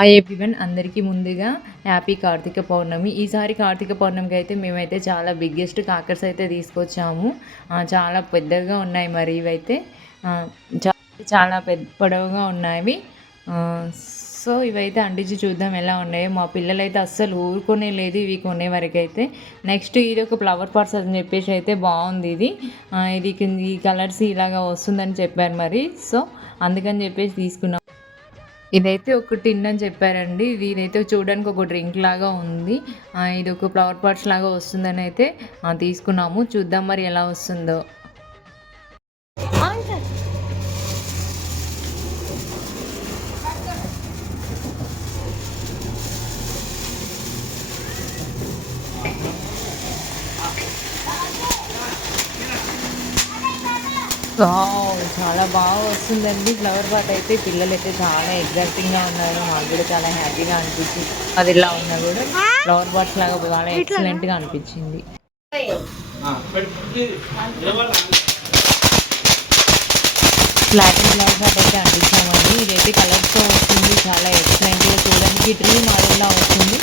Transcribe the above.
ఆ ఎవ్రీవన్ అందరికీ ముందుగా హ్యాపీ కార్తీక పౌర్ణమి. ఈసారి కార్తీక పౌర్ణమికి అయితే మేమైతే చాలా బిగ్గెస్ట్ కాకర్స్ అయితే తీసుకొచ్చాము. చాలా పెద్దగా ఉన్నాయి మరి ఇవైతే. చాలా పెద్ద పొడవుగా ఉన్నాయి. సో ఇవైతే అంటించి చూద్దాం ఎలా ఉన్నాయో. మా పిల్లలైతే అస్సలు ఊరుకునే లేదు ఇవి కొనే వరకు అయితే నెక్స్ట్ ఇది ఒక ఫ్లవర్ పాట్స్ అని చెప్పేసి అయితే బాగుంది ఇది. ఇది ఈ కలర్స్ ఇలాగా వస్తుందని చెప్పారు మరి. సో అందుకని చెప్పేసి తీసుకున్నాం. ఇదైతే ఒక టిన్ అని చెప్పారండి. ఇది ఇదైతే చూడడానికి ఒక డ్రింక్ లాగా ఉంది. ఇది ఒక ఫ్లవర్ పాట్స్ లాగా వస్తుందని అయితే తీసుకున్నాము. చూద్దాం మరి ఎలా వస్తుందో. వావ్, చాలా బాగా వస్తుందండి. ఫ్లవర్ పాట్ అయితే పిల్లలు అయితే చాలా ఎగ్జైటింగ్గా ఉన్నారు. మాకు కూడా చాలా హ్యాపీగా అనిపించింది. అది ఇలా ఉన్నా కూడా ఫ్లవర్ పాట్స్ లాగా చాలా ఎక్సలెంట్గా అనిపించింది. ఫ్లాటింగ్ ఫ్లవర్ పాట్ అయితే అనిపించామండి ఇదైతే కలర్స్తో వస్తుంది. చాలా ఎక్సలెంట్గా చూడడానికి. ట్రీ మోడల్లా వస్తుంది.